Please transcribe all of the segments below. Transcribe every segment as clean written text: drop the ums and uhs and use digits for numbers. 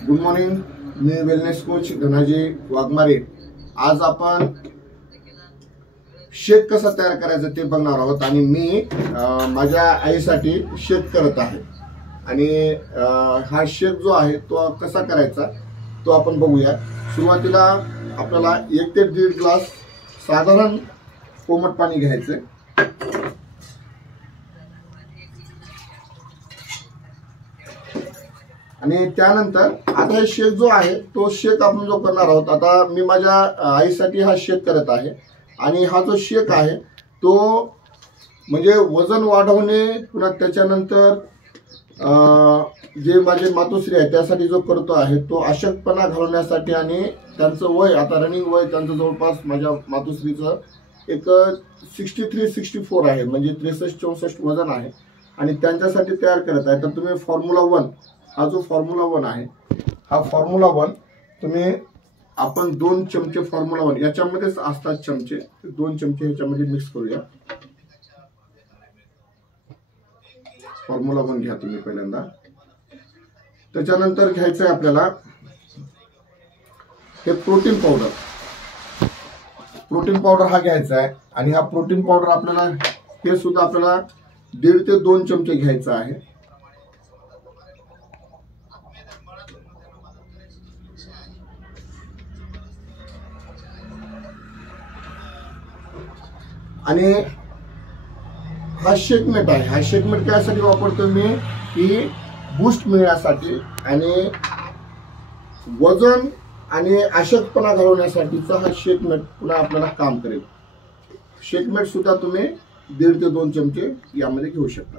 Good morning, मी wellness coach Dhanaji Waghmare. आज आपण शेक कसा तयार करायचा ते बघणार आहोत आणि मी माझ्या आईसाठी शेक करत आहे आणि हा शेक जो आहे तो कसा करायचा तो आपण बघूया। सुरुवातीला आपल्याला 1 ते 1.5 ग्लास साधारण कोमट पाणी घ्यायचं आणि त्यानंतर आता हे शेक जो आहे तो शेक आपण जो करणार आहोत। आता मी माझ्या आईसाठी हा शेक करत आहे आणि हा जो शेक आहे तो म्हणजे वजन वाढवणे पुन्हा त्याच्यानंतर जे माझे मातोश्री आहे त्यासाठी जो करतो आहे तो अशक्तपणा घालवण्यासाठी आणि त्यांचं वय आता रनिंग वय त्यांचं जवळपास माझ्या मातोश्रीचं एक 63-64 आहे, म्हणजे 63-64 वजन आहे आणि त्यांच्यासाठी तयार करत आहे। तर तुम्ही फॉर्म्युला 1 हा जो फॉर्म्युला 1 आहे हा फॉर्म्युला 1 तुम्ही आपण 2 चमचे फॉर्म्युला 1 याच्यामध्येच असतात चमचे, 2 चमचे ह्याच्यामध्ये मिक्स करूया। फॉर्म्युला 1 घ्या तुम्ही पहिल्यांदा। त्याच्यानंतर घ्यायचं आहे आपल्याला हे प्रोटीन पावडर। प्रोटीन पावडर हा घ्यायचा आहे आणि हा प्रोटीन पावडर आपल्याला हे सुद्धा आपल्याला 1.5 ते 2 चमचे घ्यायचा आहे। आणि हा शेकमेट आहे, हा शेकमेट त्यासाठी वापरतो मी की बूस्ट मिळण्यासाठी आणि वजन आणि अशक्तपणा घालवण्यासाठीचा हा शेकमेट पुन्हा आपल्याला काम करेल। शेकमेट सुद्धा तुम्ही 1.5 ते 2 चमचे यामध्ये घेऊ शकता।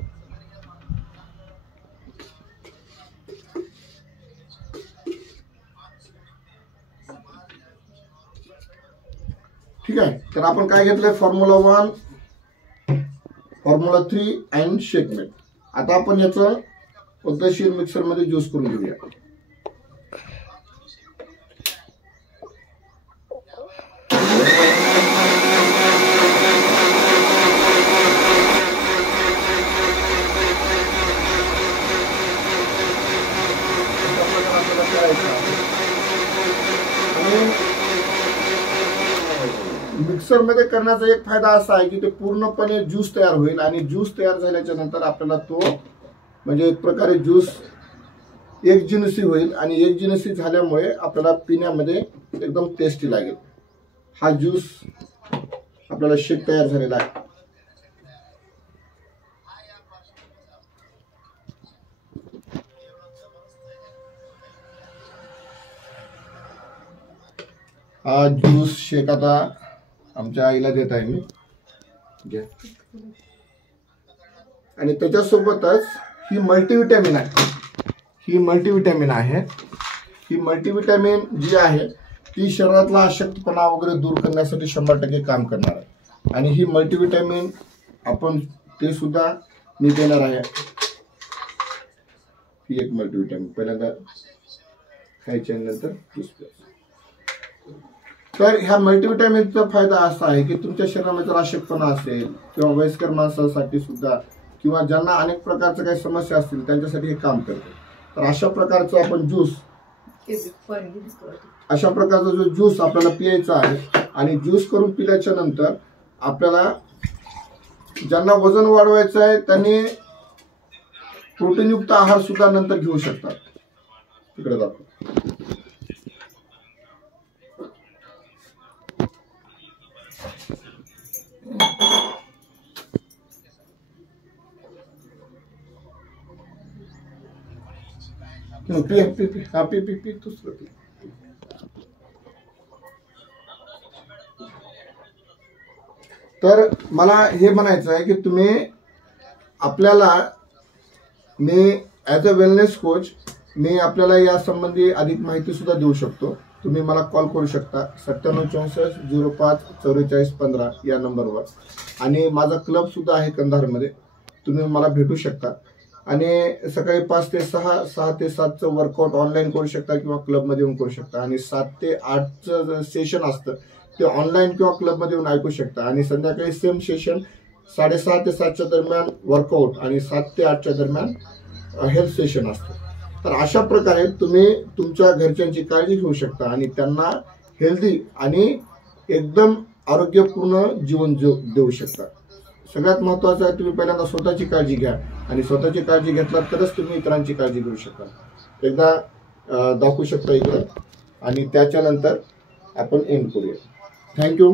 ठीक आहे, तर आपण काय घेतलंय फॉर्म्युला 1, फॉर्म्युला 3 अँड शेकमेट। आता आपण याचं पद्धतशीर मिक्सर मध्ये ज्यूस करून घेऊया। मिक्सर मध्ये करण्याचा एक फायदा असा आहे की ते पूर्णपणे ज्यूस तयार होईल आणि ज्यूस तयार झाल्याच्या नंतर आपल्याला तो म्हणजे एक प्रकारे ज्यूस एकजिनसी होईल आणि एकजिनसी झाल्यामुळे आपल्याला पिण्यामध्ये एकदम टेस्टी लागेल। हा ज्यूस आपल्याला शेक तयार झालेला आहे। हा ज्यूस शेक आता आमच्या आईला देत आहे मी घ्या। आणि त्याच्यासोबतच ही मल्टीविटॅमिन आहे, ही मल्टीविटॅमिन आहे। ही मल्टीविटॅमिन जी आहे ती शरीरातला अशक्तपणा वगैरे दूर करण्यासाठी 100% काम करणार आहे आणि ही मल्टीविटॅमिन आपण ते सुद्धा मी देणार आहे। ही एक मल्टीविटॅमिन पहिल्यांदा खायच्या नंतर ज्यूस प्यायचं। तर ह्या मल्टीविटॅमिनचा फायदा असा आहे की तुमच्या शरीरामध्ये जर अशक्तपणा असेल किंवा वयस्कर माणसांसाठी सुद्धा किंवा ज्यांना अनेक प्रकारच्या काही समस्या असतील त्यांच्यासाठी हे काम करते। तर अशा प्रकारचा आपण ज्यूस, अशा प्रकारचा जो ज्यूस आपल्याला पियायचा आहे आणि ज्यूस करून पिल्याच्या नंतर आपल्याला ज्यांना वजन वाढवायचं आहे त्यांनी प्रोटीनयुक्त आहार सुद्धा नंतर घेऊ शकतात। तिकडे दाखव। पी दुसरं पी। तर मला हे म्हणायचं आहे की तुम्ही आपल्याला मी ॲज अ वेलनेस कोच मी आपल्याला या संबंधी अधिक माहिती सुद्धा देऊ शकतो। तुम्ही मला कॉल करू शकता 9764054415 या नंबरवर आणि माझा क्लब सुद्धा आहे कंधारमध्ये, तुम्ही मला भेटू शकता आणि सकाळी 5 ते 6, 6 ते 7 वर्कआउट ऑनलाईन करू शकता किंवा क्लबमध्ये येऊन करू शकता आणि 7 ते 8 सेशन असतं ते ऑनलाईन किंवा क्लबमध्ये येऊन ऐकू शकता आणि संध्याकाळी सेम सेशन 6:30 ते 7च्या दरम्यान वर्कआउट आणि 7 ते 8च्या दरम्यान हेल्थ सेशन असतं। तर अशा प्रकारे तुम्ही तुमच्या घरच्यांची काळजी घेऊ शकता आणि त्यांना हेल्दी आणि एकदम आरोग्यपूर्ण जीवन देऊ शकता. सगळ्यात महत्त्वाचं आहे तुम्ही पहिल्यांदा स्वतःची काळजी घ्या आणि स्वतःची काळजी घेतला तरच तुम्ही इतरांची काळजी घेऊ शकता. एकदा दाखवू शकता इकडे आणि त्याच्यानंतर आपण एंड करूया. थँक्यू.